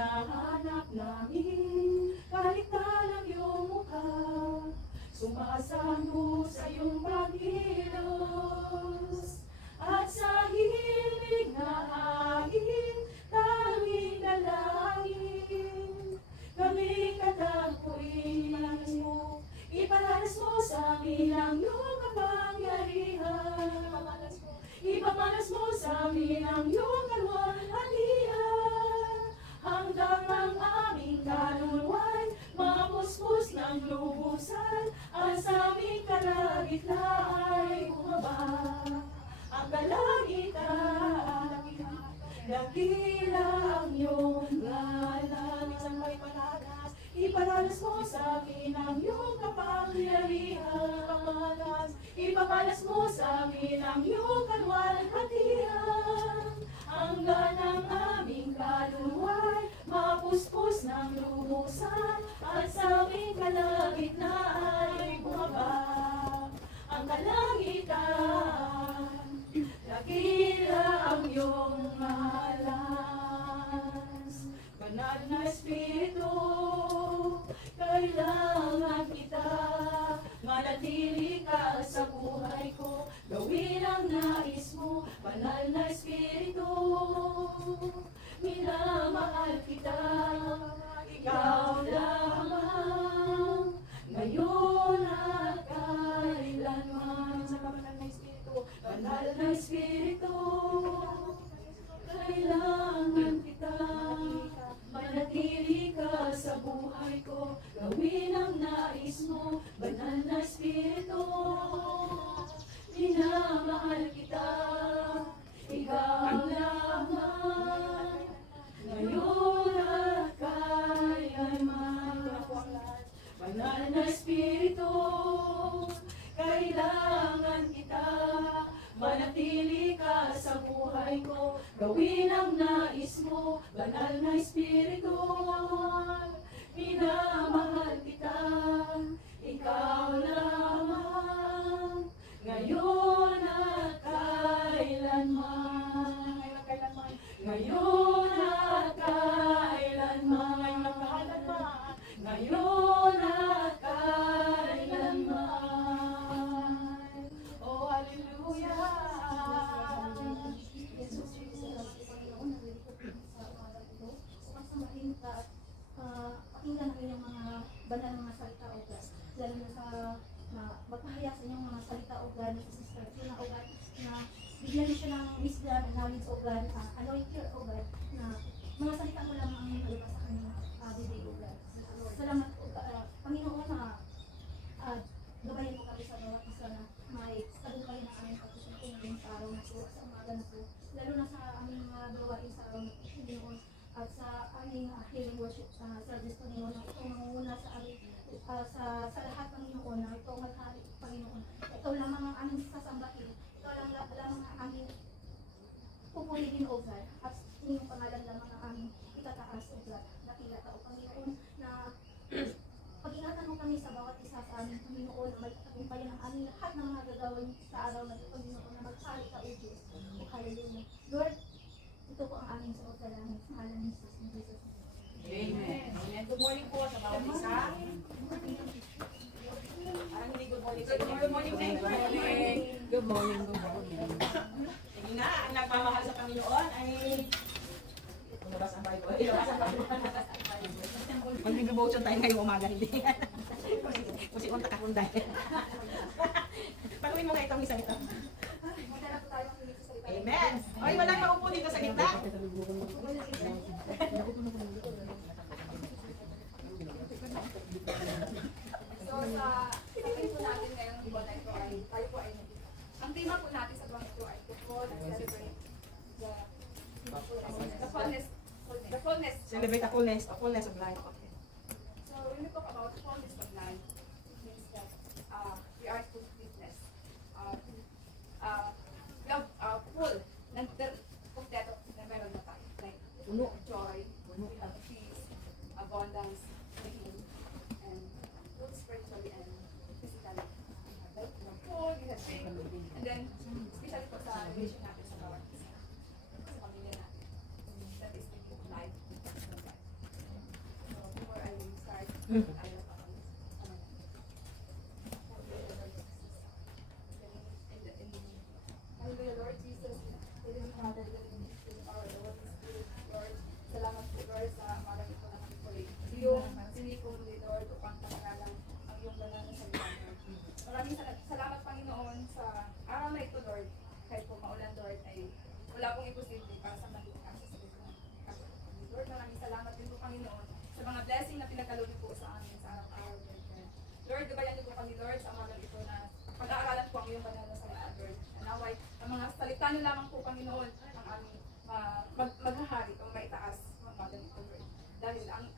hinahanap namin, kahit na lang iyong mukha. Sumasamo sa iyong pagkilos, at sa hilig na hangin, tanging dalangin. Kami katapuin mo, ipalalas mo sa amin ang iyong kapangyarihan. Ipamalas mo sa amin ang iyong kalwalhatian, hanggang ang aming kaluluwa'y mapuspos ng lubusan, at sa aming kalagitnaan ay bumaba ang kalangitan. Dakila ang iyong ngalan, isang may palalas. Ipalalas mo sa amin ang iyong kapangyarihan. Ipamalas mo sa amin ang iyong kalwalhatian, hanggang ang aming kaluluwa'y mapuspos ng lubusan, at sa aming kalagitnaan ay bumaba ang kalangitan. Dakila ang iyong malas. Banal na Espiritu, kailangan kita. Manatili ka sa buhay ko, gawin ang nais mo. Banal na Espiritu, minamahal kita. Ikaw lamang, ngayon at kailanman. Sa banal na Espiritu, banal na Espiritu, kailangan kita. Manatili ka sa buhay ko, gawin ang nais mo. Banal na Espiritu, minamahal kita. Ikaw lamang, ngayon at kailanman. Banal na Espiritu, kailangan kita. Manatili ka sa buhay ko, gawin ang nais mo. Banal na Espiritu, minamahal kita. Ikaw lamang, ngayon at kailanman. Ngayon at kailanman. Ngayon at kailanman. Oh, hallelujah. Pakinggan natin yung mga banal ng mga salita o God, lalo na sa magpahaya sa inyong mga salita o God, na sa sister na o God, na bigyan niyo siya ng wisdom and knowledge o God, anoint her o God, na mga salita mo lang ang malabas sa kanyang bibig o God. Salamat po, Panginoon, na gabayan mo kami sa bawat isa na may tagumpay na aming pagsusunod ngayon sa araw na po, sa umaga na po, lalo na sa aming mga gawain sa araw na po, Panginoon, at sa aming healing worship service, Panginoon, na ito manguna sa amin, sa lahat, Panginoon, na ito maghari, Panginoon. Ito lamang ang aming sasambahin, ito lamang ang aming pupuligin, O God, at inyong pangalan lamang ang aming itataas, O God. Dakila ka, O Panginoon, na pag-ingatan mo kami sa bawat isa sa aming, Panginoon, na magtatagumpayan ang aming lahat ng mga gagawin sa araw na ito, Panginoon, na maghari ka, O Diyos. O hallelujah. Lord, ito po ang aming sa pagdalangin sa ngalan ni Jesus. In Jesus' name. Amen. Amen. Good morning po sa bawat isa. Hindi good morning sa inyo. Good morning. Good morning. Good morning. Good morning. Sige na, ang nagmamahal sa Panginoon ay lumabas ang Bible. Lumabas ang Bible. Mag-devotion tayo ngayong umaga, hindi. Kasi unta ka kung dahil. Panuin mo nga itong isang ito. Amen. Ay, walang maupo dito sa gitna. So, sa po natin ngayong iba tayo po ay ang tema po natin sa buwan ito ay to call and celebrate the fullness. Celebrate the fullness of life. Okay. So, when we talk about fullness of life, it means that we are completeness. We have full kompleto na meron na tayo. Like joy, we have peace, abundance, healing, and both spiritually and physically. Like we have food, we have drink, and then especially po sa relation natin sa bawat isa, sa pamilya natin. That is the life of life. wala pong imposible para sa malikas sa Lord, maraming salamat din po, Panginoon, sa mga blessing na pinagkaloob niyo po sa amin sa araw-araw, Lord. Lord, gabayan niyo po kami, Lord, sa umagang ito na pag-aaralan po ang iyong banal na salita, Lord. Naway, ang mga salita niyo lamang po, Panginoon, ang aming maghahari o maitaas ang umagang ito, Lord. Dahil ang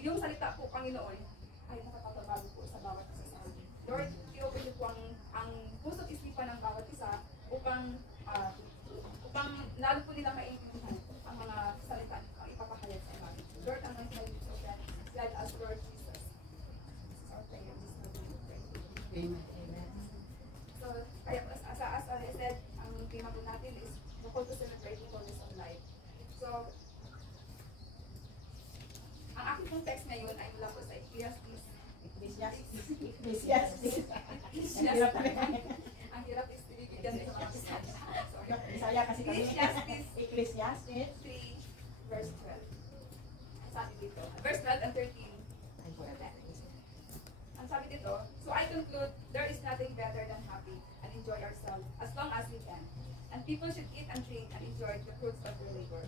iyong salita po, Panginoon, ay nakapagbabago po sa bawat isa sa amin. Lord, i-open niyo po ang puso't isipan ng bawat isa upang lalo po nila maintindihan ang mga salita ang ipapahayag sa imahe. Lord, ang mga salita so that guide us, Lord Jesus. Our prayer is Lord, we pray. Amen. Amen. So, kaya as I said, ang tema po natin is the call to celebrate the fullness of life. So, ang aking pong text ngayon ay mula po sa Ecclesiastes. Ecclesiastes. Ang hirap is ibigyan sa mga Sorry. Bisaya kasi kami. Ecclesiastes Ecclesiastes 3, verse 12. Ang sabi dito, verse 12 and 13. Ang sabi dito, so I conclude, there is nothing better than happy and enjoy ourselves as long as we can. And people should eat and drink and enjoy the fruits of their labor.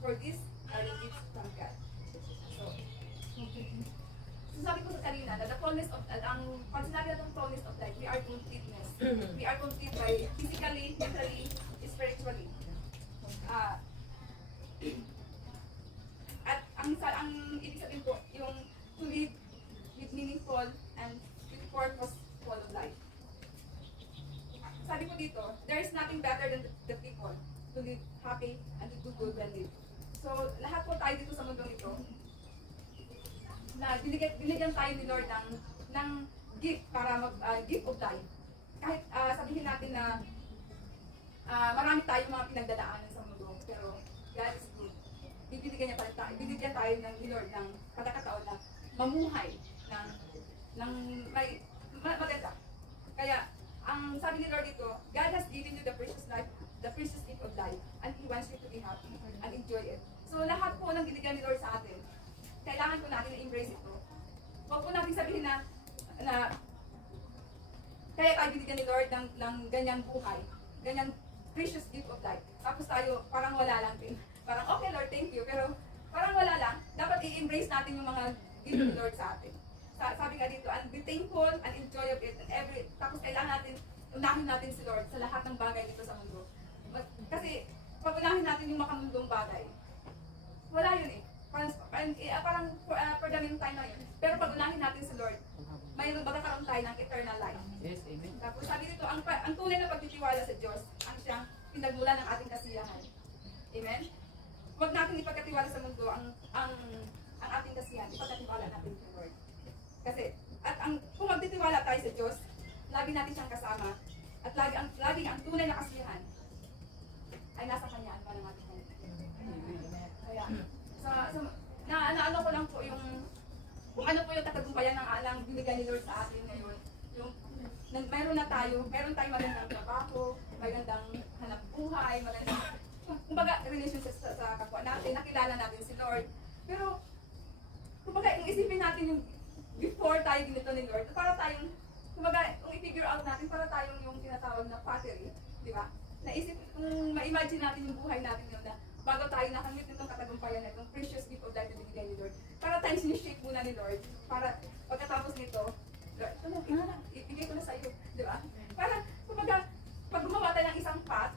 For these are the gifts from God. So sabi ko sa kanina, na the fullness of, pag sinabi natin fullness of life, we are completeness. We are complete by physically, mentally, spiritually. At ang ibig sabihin po, yung to live with meaningful and with purposeful of life. Sabi ko dito, there is nothing better than the people to live happy and to do good and live. So, lahat po tayo dito sa mundong ito, na binigyan tayo ni Lord ng gift para gift of life. Kahit sabihin natin na marami tayong mga pinagdadaanan sa mundo, pero God is good. Bibigyan niya tayo, bibigyan tayo ni Lord ng pagkakataon na mamuhay ng may maganda. Kaya ang sabi ni Lord dito, God has given you the precious life, the precious gift of life, and He wants you to be happy and enjoy it. So lahat po ng binigyan ni Lord sa atin, kailangan po natin na-embrace ito. Huwag po natin sabihin na kaya tayo binigyan ni Lord ng ganyang buhay, ganyang precious gift of life. Tapos tayo parang wala lang din. Parang okay Lord, thank you. Pero parang wala lang. Dapat i-embrace natin yung mga gift ni Lord sa atin. Sabi nga dito, and be thankful and enjoy of it. Tapos kailangan natin, unahin natin si Lord sa lahat ng bagay dito sa mundo. Kasi pag unahin natin yung makamundong bagay, wala yun eh. Parang for the meantime na yun. Pero pag unahin natin si Lord, magkakaroon tayo ng eternal life. Yes, amen. Tapos sabi dito, ang tunay na pagtitiwala sa Diyos, ang siyang pinagmula ng ating kasiyahan. Amen? Huwag natin ipagkatiwala sa mundo ang ating kasiyahan. Ipagkatiwala natin sa Lord. Kasi, kung magtitiwala tayo sa Diyos, lagi natin siyang kasama, at lagi ang tunay na kasiyahan ay nasa Kanya at walang ating Kanya. Kaya, naano ko lang po yung kung ano po yung katagumpayan ng alang binigyan ni Lord sa atin ngayon. Yung meron tayong magandang trabaho, magandang hanap buhay, magandang kumbaga relationship sa kapwa natin, nakilala natin si Lord. Pero kumbaga kung isipin natin yung before tayo ginito ni Lord, para tayong kumbaga kung i-figure out natin, para tayong yung tinatawag na pottery, di ba? Naisip, kung ma-imagine natin yung buhay natin yun na bago tayo nakamit nitong katagumpayan na itong precious gift of life na binigay ni Lord. Para tayong sinishape muna ni Lord. Para pagkatapos nito, Lord, ibigay ko na sa iyo. Di ba? Para, kumbaga, pag gumawa tayo ng isang pot,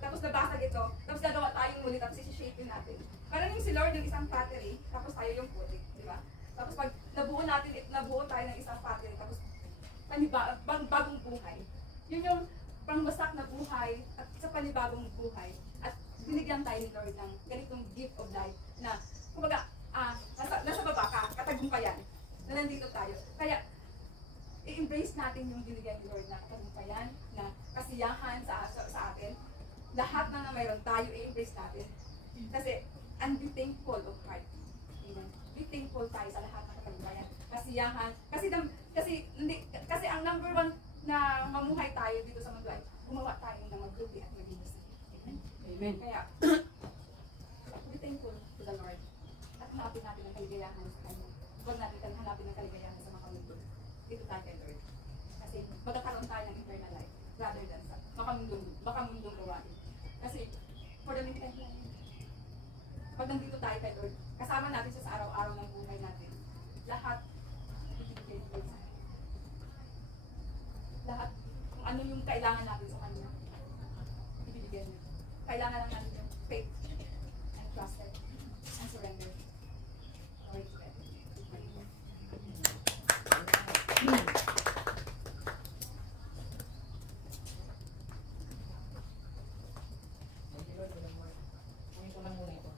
tapos nabasag ito, tapos gagawa tayong muli, tapos isishape natin. Parang yung si Lord yung isang pottery, tapos tayo yung putik. Di ba? Tapos pag nabuo tayo ng isang pottery, tapos bagong buhay. Yun yung pangbasak na buhay at sa panibagong buhay. At binigyan tayo ni Lord ng ganitong gift of life na, kumbaga, nasa baba ka, katagumpayan, na nandito tayo. Kaya, i-embrace natin yung binigyan ni Lord na katagumpayan, na kasiyahan sa atin. Lahat na mayroon tayo, i-embrace natin. Kasi, and be thankful of heart. Amen. Be thankful tayo sa lahat ng katagumpayan, kasiyahan. Kasi ang number one na mamuhay tayo dito sa mundo ay gumawa tayo ng mabuti at malinis. Amen. Kaya, be thankful to the Lord. At hanapin natin ang kaligayahan sa Kanya. Huwag natin hanapin ang kaligayahan sa mga mundo. Dito tayo kay Lord. Kasi magkakaroon tayo ng eternal life rather than sa makamundong gawain. Kasi kailangan natin sa Kanya. Ibibigyan niya. Kailangan lang natin yung faith and trusted and surrender. Glory to God. Kunin ko lang muna ito.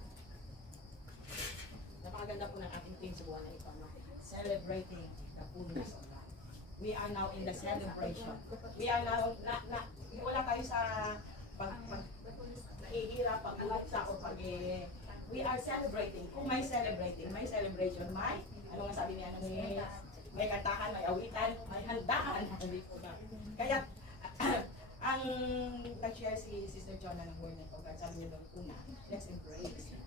Napakaganda po ng ating team sa buwan na ito. No? Celebrating the fullness of life. We are now in the celebration. We are now, wala tayo sa nahihirap, pag-uwaksa o we are celebrating. Kung may celebrating, may celebration, may, ano nga sabi niya, may kantahan, may awitan, may handaan. Kaya, ang nag-share si Sister Jonah ng word na ito, sabi niya doon, una, let's embrace.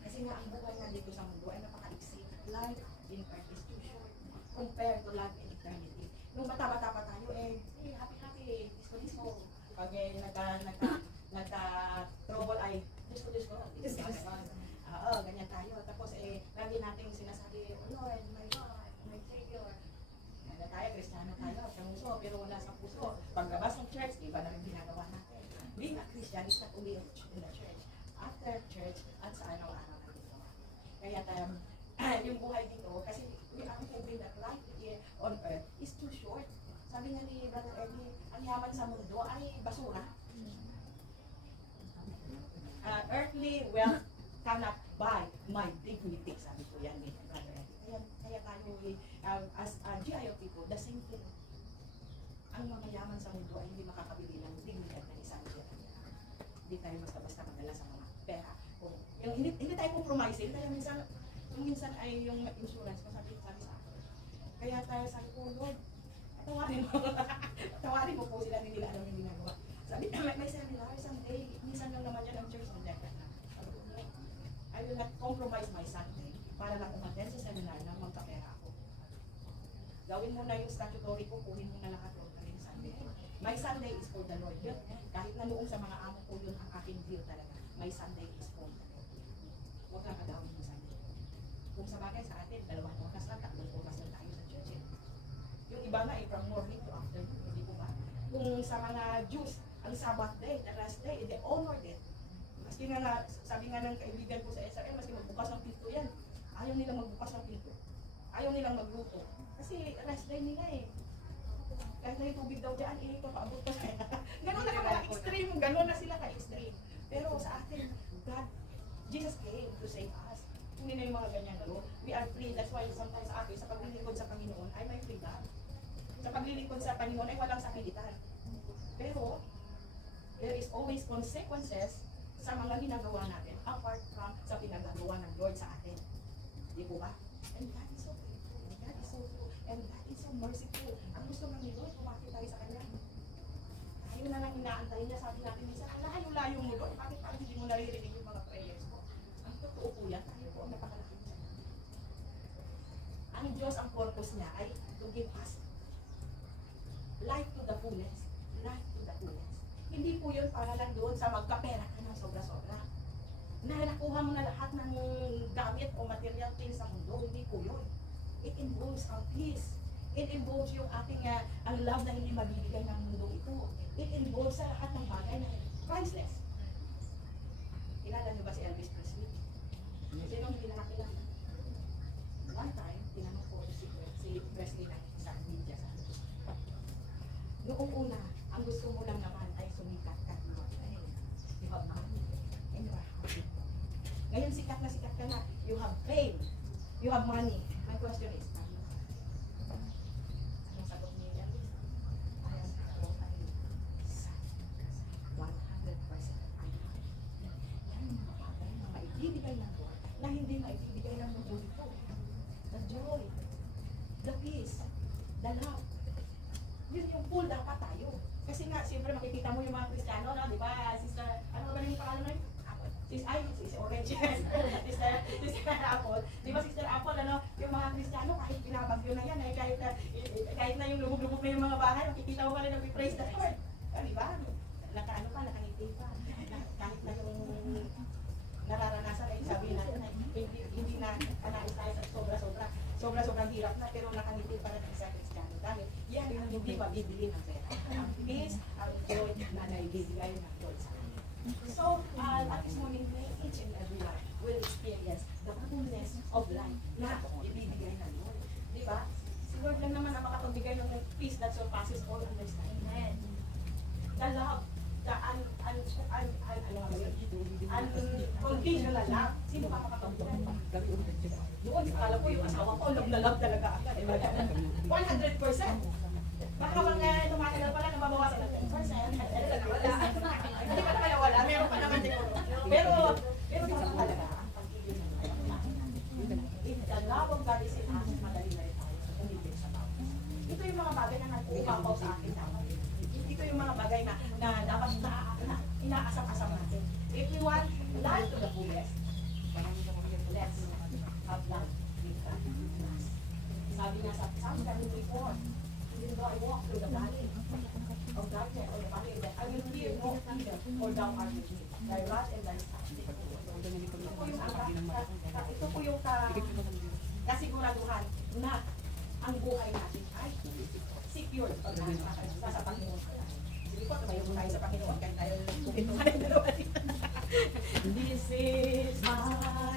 Kasi nga, ang buhay na dito sa mundo ay napaka-iksi. Life in earth is too short compared to life in eternity. Nung bata-bata pa tayo, happy, disco. Pag nagka-trouble ay, disco. Oo, ganyan tayo. Tapos lagi natin sinasabi, oh Lord, my God, my Savior. Ano tayo, Kristiyano tayo, sa puso, pero wala sa puso. Paglabas ng church, iba na rin ginagawa natin. Being a Christian is not only in the church. After church, at sa araw-araw na dito. Kaya yung buhay dito, kasi we are hoping that life here on earth is too short. Sabi nga ni Brother Eddie, ang yaman sa mundo ay basura. Earthly wealth cannot buy my dignity, sabi ko yan ni Brother Eddie. Kaya tayo, as GIO people, the same thing. Ang mga yaman sa mundo ay hindi makakabili ng dignidad ng isang GIO. Hindi tayo basta-basta madala sa mga pera. Hindi tayo compromising, kaya minsan ay yung insurance, sabi sa akin. Kaya tayo sabi ko, Lord, tawarin mo po sila, hindi nila alam yung ginagawa. Sabi, may seminar someday, minsan lang naman yan ang church ng Decca. I will not compromise my Sunday para lang umattend sa seminar na magkapera ako. Gawin mo na yung statutory ko, kunin mo na lahat yung Sunday. My Sunday is for the Lord. Kahit na noong sa mga amo ko yun ang aking deal talaga. My Sunday is for the Lord. Huwag kang agawin mo Sunday. Kung sa bagay sa atin, 2 oras lang, 3 oras lang tayo sa church. Yung iba na ay from morning to afternoon, hindi ko ba? Kung sa mga Jews, ang Sabbath day, the rest day, they honored it. Maski nga sabi nga ng kaibigan ko sa SRM, maski magbukas ng pinto yan, ayaw nilang magbukas ng pinto. Ayaw nilang magluto. Kasi rest day nila eh. Kahit na yung tubig daw dyan, papaabot pa sila. Ganon na ka-extreme, ganon na sila ka-extreme. Pero sa atin, God, Jesus came to save us. Hindi na yung mga ganyan gano'n. We are free. That's why sometimes sa akin, sa paglilingkod sa Panginoon, ay may freedom. Sa paglilingkod sa Panginoon ay walang sakilitan. Pero, there is always consequences sa mga ginagawa natin apart from sa pinagagawa ng Lord sa atin. Di po ba? And God is so faithful. And God is so true. And God is so merciful. Ang gusto ng Lord, kumapit tayo sa Kanya. Tayo na lang inaantay niya. Sabi natin, minsan, layo-layo mo doon. Bakit parang hindi mo naririnig yung mga prayers mo? Ang totoo po yan, tayo po ang napakalaki niya. Ang Diyos, ang purpose niya ay to give us life to the fullest. Life to the fullest. Hindi po yun para lang doon sa magkapera ka ng sobra-sobra. Na nakuha mo na lahat ng gamit o material things sa mundo. Hindi po yun. It involves our peace. It involves yung ating ang love na hindi mabibigay ng mundo ito. It involves sa lahat ng bagay na priceless. Kilala niyo ba si Elvis Presley? Sino hindi nakakilala? One time, tinanong ko si Presley na sa media sa akin. Noong una, ang gusto mo lang naman ay sumikat ka. You have money and you are happy. Ngayon sikat ka na. You have fame. You have money. My question is, anong sagot niya yan? I am totally sad. 100% I'm happy. Yan yung mga bagay na maibibigay ng Lord na hindi maibibigay ng mundo ito. The joy, the peace, the love. Yun yung full dapat tayo. Kasi nga, siyempre makikita mo yung mga Kristiyano, no? Di ba, Sister, ano ba yung pangalan mo yun? Apple. Sister Orange. Sister Apple. Di ba, Sister Apple, ano? Yung mga Kristiyano, kahit pinabagyo na yan, kahit na yung lubog-lubog na yung mga bahay, makikita mo pa rin nag-praise the Lord. Di ba? Nakangiti pa. Kahit na yung nararanasan, ay sabihin natin, hindi na kanais tayo sa sobra-sobra. So, Sobrang hirap na, pero nakangiti pa rin sa Kristiyano. Dahil yan ang hindi mabibili ng pera. Ang peace, ang joy na naibibigay ng Lord sa atin. So, at this morning, may each and every one will experience the fullness of life na ibibigay ng Lord. Di ba? Si Lord lang naman ang makapagbigay ng peace that surpasses all understanding. Amen. The love, the unconditional love. Sino ba makapagbigay? Doon, akala ko yung asawa ko, love na love talaga agad. 100%. Baka mga tumatagal pala, nababawasan ng 10%. Hindi pa naman wala, meron pa naman din. Pero naman talaga, ang pag-ibig ng if the love of God is in us, madali na rin tayo. Umibig sa tao. Ito yung mga bagay na nag-uupaw sa akin dapat. Ito yung mga bagay na dapat na inaasam-asam natin. If we want life to the fullest, let's have love with God. Sabi nga sa Psalm 74, even though I walk through the valley of darkness or the valley of death, I will fear no evil, for thou art with me. Thy rod and thy staff. Ito po yung kasiguraduhan na ang buhay natin ay secured pag nasa Panginoon. Sige po, tumayo tayo sa Panginoon. Kaya tayo, this is my